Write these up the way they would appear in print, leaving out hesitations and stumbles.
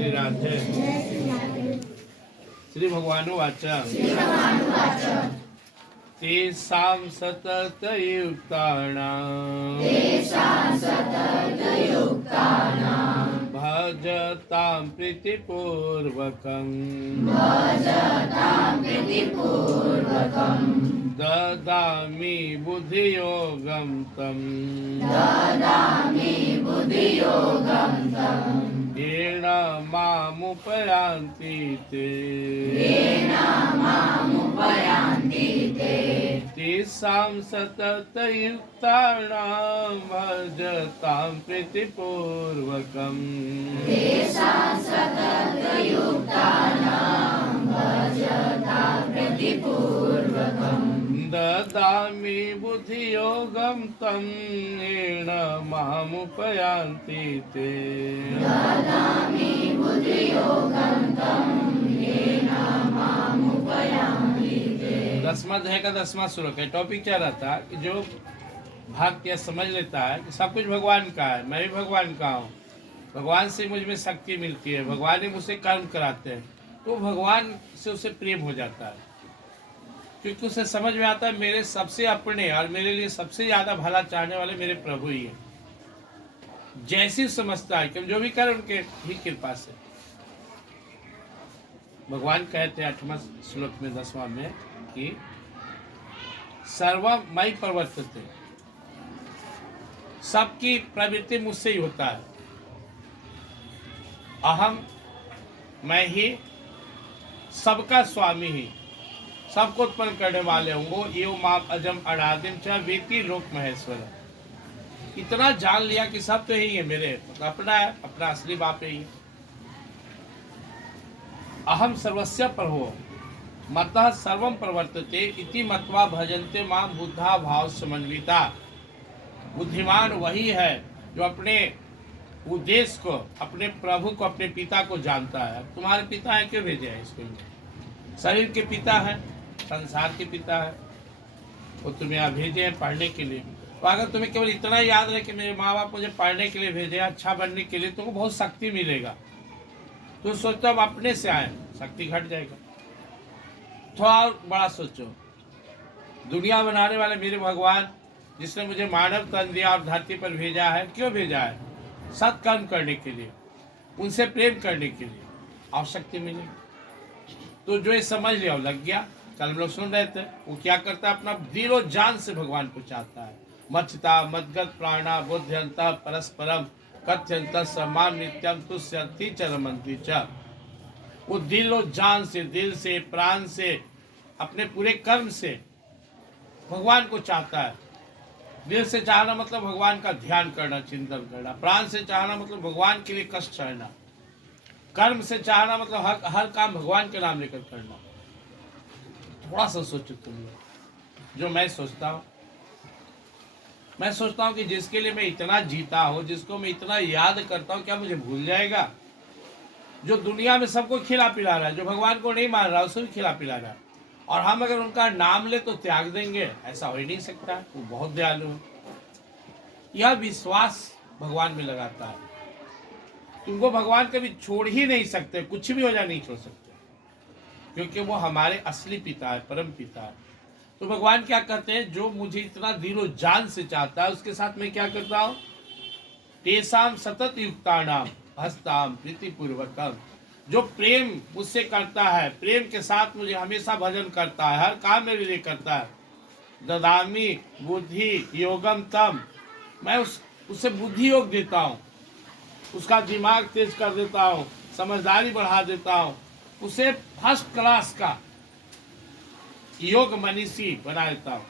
श्री राधे। श्री भगवानुवाच तेषां सततयुक्तानां भजतां प्रीतिपूर्वकं ददामि बुद्धियोगं तं येन मामुपयान्ति ते तेषां सततयुक्तानां भजतां प्रीतिपूर्वकं ददामि बुद्धियोगं तं येन मामुपयान्ति ते। 10वां अध्याय का 10वां श्लोक है। टॉपिक क्या रहता है कि जो भक्त यह समझ लेता है कि सब कुछ भगवान का है, मैं भी भगवान का हूँ, भगवान से मुझ में शक्ति मिलती है, भगवान ही मुझसे कर्म कराते हैं, तो भगवान से उसे प्रेम हो जाता है, क्योंकि उसे समझ में आता है मेरे सबसे अपने और मेरे लिए सबसे ज्यादा भला चाहने वाले मेरे प्रभु ही है। जैसी समझता है कि जो भी कर उनके ही कृपा से। भगवान कहते हैं 8वां श्लोक में 10वां में कि सर्वमय प्रवर्तते, सबकी प्रवृत्ति मुझसे ही होता है। अहम, मैं ही सबका स्वामी ही, सबको उत्पन्न करने वाले हूँ। वो एव माम अजम अनादिम च वेति लोक महेश्वर। इतना जान लिया कि सब तो यही है, मेरे अपना है, अपना असली बाप ही है। अहम सर्वस्य प्रभो मतः सर्वम प्रवर्तते इति मत्वा भजन्ते माम बुद्धा भाव समन्विता। बुद्धिमान वही है जो अपने उद्देश्य को, अपने प्रभु को, अपने पिता को जानता है। तुम्हारे पिता है, क्यों भेजे हैं इसको? शरीर के पिता है, संसार के पिता है, वो तुम्हें यहाँ भेजे हैं पढ़ने के लिए। तो अगर तुम्हें केवल इतना याद रहे कि मेरे माँ बाप मुझे पढ़ने के लिए भेजे, अच्छा बनने के लिए, तुमको बहुत शक्ति मिलेगा। तो सोचो हम अपने से आए, शक्ति घट जाएगा। थोड़ा और बड़ा सोचो, दुनिया बनाने वाले मेरे भगवान जिसने मुझे मानव तन दिया और धरती पर भेजा है, क्यों भेजा है? सत्कर्म करने के लिए, उनसे प्रेम करने के लिए, और शक्ति मिलेगी। तो जो ये समझ लिया लग गया। कल हम लोग सुन रहे थे, वो क्या करता है? अपना दिलो जान से भगवान को चाहता है। मच्छता मदगत प्राणा बोध्यंत परस्परम कथ्यंत समान नित्यम तुष्यंति चरमंति च। वो दिलो जान से, दिल से, प्राण से, अपने पूरे कर्म से भगवान को चाहता है। दिल से चाहना मतलब भगवान का ध्यान करना, चिंतन करना। प्राण से चाहना मतलब भगवान के लिए कष्ट सहना। कर्म से चाहना मतलब हर काम भगवान के नाम लेकर करना। थोड़ा सा सोचो तुम लोग। जो मैं सोचता हूँ कि जिसके लिए मैं इतना जीता हूँ, जिसको मैं इतना याद करता हूँ, क्या मुझे भूल जाएगा? जो दुनिया में सबको खिला पिला रहा है, जो भगवान को नहीं मान रहा उसे भी खिला पिला रहा है, और हम अगर उनका नाम ले तो त्याग देंगे? ऐसा हो ही नहीं सकता। वो बहुत दयालु है। यह विश्वास भगवान में लगाता है। तुमको भगवान कभी छोड़ ही नहीं सकते, कुछ भी हो जाए नहीं छोड़ सकते, क्योंकि वो हमारे असली पिता है, परम पिता है। तो भगवान क्या कहते हैं? जो मुझे इतना दिलो जान से चाहता है, उसके साथ मैं क्या करता हूँ? तेषां सतत युक्तानाम हस्ताम प्रीतिपूर्वकम। जो प्रेम मुझसे करता है, प्रेम के साथ मुझे हमेशा भजन करता है, हर काम मेरे लिए करता है, ददामी बुद्धि योगम तम। मैं उसे बुद्धि योग देता हूँ, उसका दिमाग तेज कर देता हूँ, समझदारी बढ़ा देता हूँ, उसे फर्स्ट क्लास का योग मनीषी बना देता हूँ।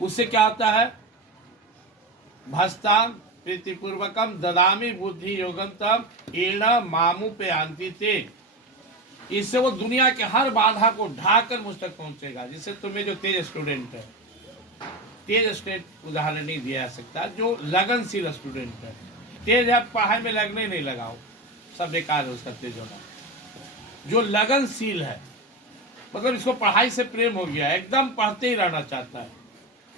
उससे क्या होता है? भस्ताम प्रीतिपूर्वकम ददामी बुद्धि योगम तम येन मामुपयान्ति ते। इससे वो दुनिया के हर बाधा को ढाकर मुझ तक पहुंचेगा। जिससे तुम्हें जो तेज स्टूडेंट है, तेज स्टूडेंट उदाहरण नहीं दिया जा सकता, जो लगनशील स्टूडेंट है। तेज है, पढ़ाई में लगने नहीं लगाओ, सब बेकार है उसका तेज होना। जो लगनशील है मतलब इसको पढ़ाई से प्रेम हो गया, एकदम पढ़ते ही रहना चाहता है,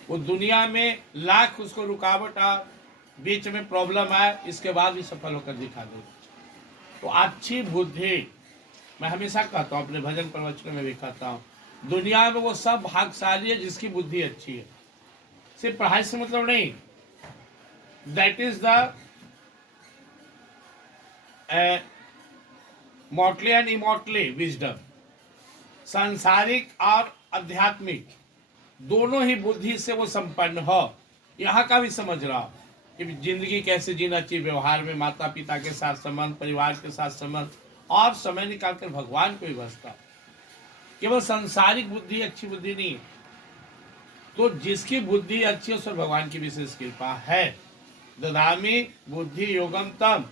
वो दुनिया में लाख उसको रुकावट आ, बीच में प्रॉब्लम आए, इसके बाद भी सफल होकर दिखा दे। तो अच्छी बुद्धि, मैं हमेशा कहता हूँ, अपने भजन प्रवचन में भी कहता हूँ, दुनिया में वो सब भाग्यशाली है जिसकी बुद्धि अच्छी है। सिर्फ पढ़ाई से मतलब नहीं, that is the mortally and immortally wisdom. सांसारिक और आध्यात्मिक दोनों ही बुद्धि से वो संपन्न हो। यहाँ का भी समझ रहा हो कि जिंदगी कैसे जीना चाहिए, व्यवहार में माता पिता के साथ संबंध, परिवार के साथ संबंध, और समय निकाल कर भगवान को ही बसता। केवल सांसारिक बुद्धि अच्छी बुद्धि नहीं। तो जिसकी बुद्धि अच्छी है उस पर भगवान की विशेष कृपा है। ददामी बुद्धि योगम तम,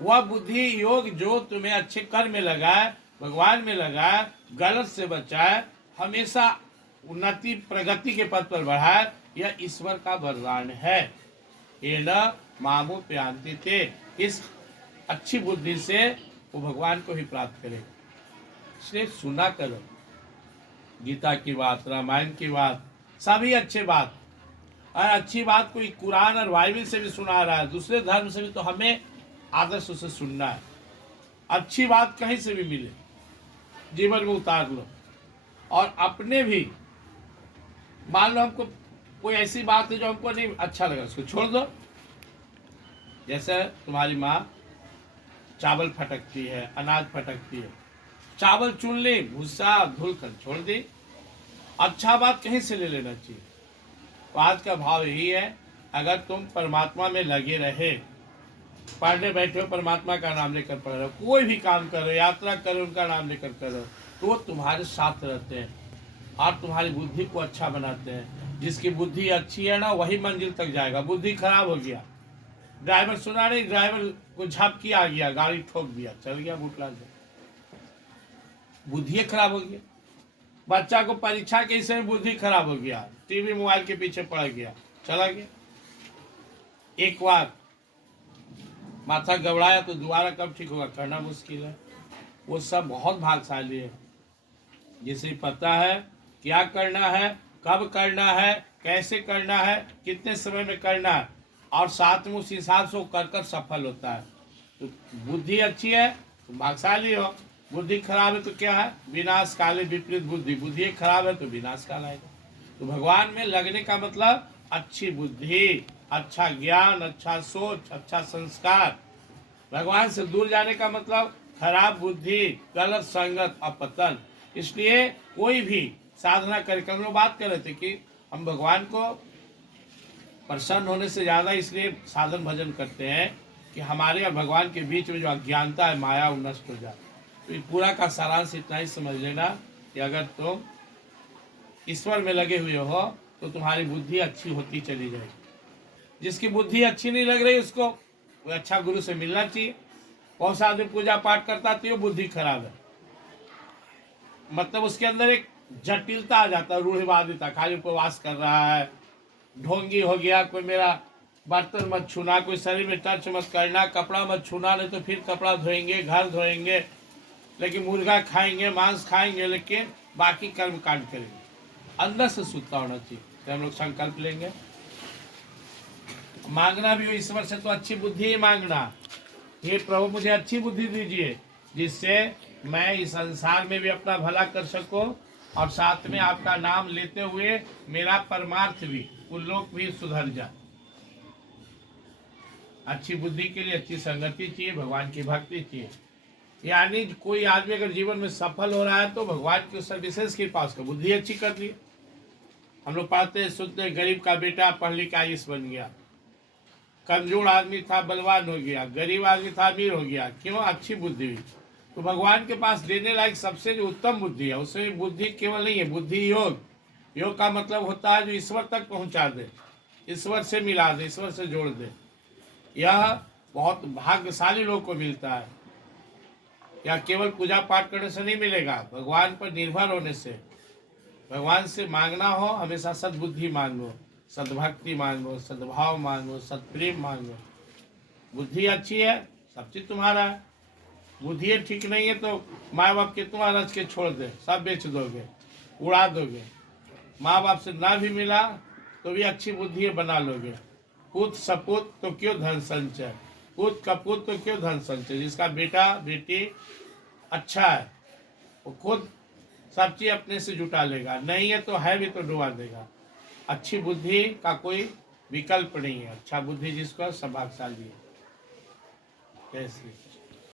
वह बुद्धि योग जो तुम्हें अच्छे कर्म में लगाए, भगवान में लगाए, गलत से बचाए, हमेशा उन्नति प्रगति के पथ पर बढ़ाए, यह ईश्वर का वरदान है। ये न मामू प्यांति थे, इस अच्छी बुद्धि से वो भगवान को ही प्राप्त करेगा। इसलिए सुना करो गीता की बात, रामायण की बात, सभी अच्छे बात, और अच्छी बात कोई कुरान और बाइबल से भी सुना रहा है, दूसरे धर्म से भी, तो हमें आदर्श उसे सुनना है। अच्छी बात कहीं से भी मिले जीवन में उतार लो, और अपने भी मान लो हमको कोई ऐसी बात है जो हमको नहीं अच्छा लगा, उसको छोड़ दो। जैसे तुम्हारी माँ चावल फटकती है, अनाज फटकती है, चावल चुन ली, भूसा धुल कर छोड़ दी, अच्छा बात कहीं से ले लेना चाहिए। तो आज का भाव यही है, अगर तुम परमात्मा में लगे रहे, पढ़ने बैठे हो परमात्मा का नाम लेकर पढ़ रहे हो, कोई भी काम करो, यात्रा करो उनका नाम लेकर करो, तो वो तुम्हारे साथ रहते हैं और तुम्हारी बुद्धि को अच्छा बनाते हैं। जिसकी बुद्धि अच्छी है ना, वही मंजिल तक जाएगा। बुद्धि खराब हो गया, ड्राइवर सुना नहीं, ड्राइवर को झपकी आ गया, गाड़ी ठोक दिया, चल गया बुटला से, बुद्धि खराब हो गया। बच्चा को परीक्षा के समय बुद्धि खराब हो गया, टीवी मोबाइल के पीछे पड़ गया, चला गया। एक बार माथा घबराया तो दोबारा कब ठीक होगा, करना मुश्किल है। वो सब बहुत भाग्यशाली है जिसे पता है क्या करना है, कब करना है, कैसे करना है, कितने समय में करना है, और साथ में उस हिसाब से वो कर कर सफल होता है। तो बुद्धि अच्छी है तो भाग्यशाली हो, बुद्धि खराब है तो क्या है, विनाश काले विपरीत बुद्धि, बुद्धि खराब है तो विनाश काल आएगा। तो भगवान में लगने का मतलब अच्छी बुद्धि, अच्छा ज्ञान, अच्छा सोच, अच्छा संस्कार। भगवान से दूर जाने का मतलब खराब बुद्धि, गलत संगत, अपतन। इसलिए कोई भी साधना करके, हम लोग बात कर रहे थे कि हम भगवान को प्रसन्न होने से ज्यादा इसलिए साधन भजन करते हैं कि हमारे और भगवान के बीच में जो अज्ञानता है, माया, वो नष्ट हो जाए। तो ये पूरा का सारांश इतना ही समझ लेना कि अगर तुम ईश्वर में लगे हुए हो तो तुम्हारी बुद्धि अच्छी होती चली जाएगी। जिसकी बुद्धि अच्छी नहीं लग रही उसको वो अच्छा गुरु से मिलना चाहिए। बहुत सा आदमी पूजा पाठ करता तो बुद्धि खराब है, मतलब उसके अंदर एक जटिलता आ जाता है, रूढ़िवादिता, खाली उपवास कर रहा है, ढोंगी हो गया, कोई मेरा बर्तन मत छूना, कोई शरीर में टच मत करना, कपड़ा मत छूना, नहीं तो फिर कपड़ा धोएंगे, घर धोएंगे, लेकिन मुर्गा खाएंगे, मांस खाएंगे, लेकिन बाकी कर्म कांड करेंगे। अंदर से शुद्धता होना चाहिए। तो हम लोग संकल्प लेंगे, मांगना भी हो ईश्वर से तो अच्छी बुद्धि ही मांगना। हे प्रभु मुझे अच्छी बुद्धि दीजिए जिससे मैं इस संसार में भी अपना भला कर सकूं और साथ में आपका नाम लेते हुए मेरा परमार्थ भी, उल्लोक भी सुधर जाए। अच्छी बुद्धि के लिए अच्छी संगति चाहिए, भगवान की भक्ति चाहिए। यानी कोई आदमी अगर जीवन में सफल हो रहा है तो भगवान की उस विशेष कृपा, उसको बुद्धि अच्छी कर दी। हम लोग पढ़ते सुनते, गरीब का बेटा पढ़ लिख आईएएस बन गया, कमजोर आदमी था बलवान हो गया, गरीब आदमी था अमीर हो गया। क्यों? अच्छी बुद्धि हुई। तो भगवान के पास देने लायक सबसे जो उत्तम बुद्धि है, उसमें बुद्धि केवल नहीं है, बुद्धि योग। योग का मतलब होता है जो ईश्वर तक पहुंचा दे, ईश्वर से मिला दे, ईश्वर से जोड़ दे। यह बहुत भाग्यशाली लोग को मिलता है। यह केवल पूजा पाठ करने से नहीं मिलेगा, भगवान पर निर्भर होने से। भगवान से मांगना हो, हमेशा सद्बुद्धि मांगो, सद्भक्ति मांगो, सद्भाव मांगो, सत्प्रेम मांगो। बुद्धि अच्छी है, सब चीज तुम्हारा है। बुद्धि ठीक नहीं है तो माँ बाप कितना रच के छोड़ दे, सब बेच दोगे, उड़ा दोगे। माँ बाप से ना भी मिला तो भी अच्छी बुद्धि बना लोगे। पुत्र सपूत तो क्यों धन संचय, पुत्र कपूत तो क्यों धन संचय, जिसका बेटा बेटी अच्छा है वो खुद सब चीज अपने से जुटा लेगा, नहीं है तो है भी तो डुबा देगा। अच्छी बुद्धि का कोई विकल्प नहीं है, अच्छा बुद्धि जिसको सब भागशाली है। जय श्री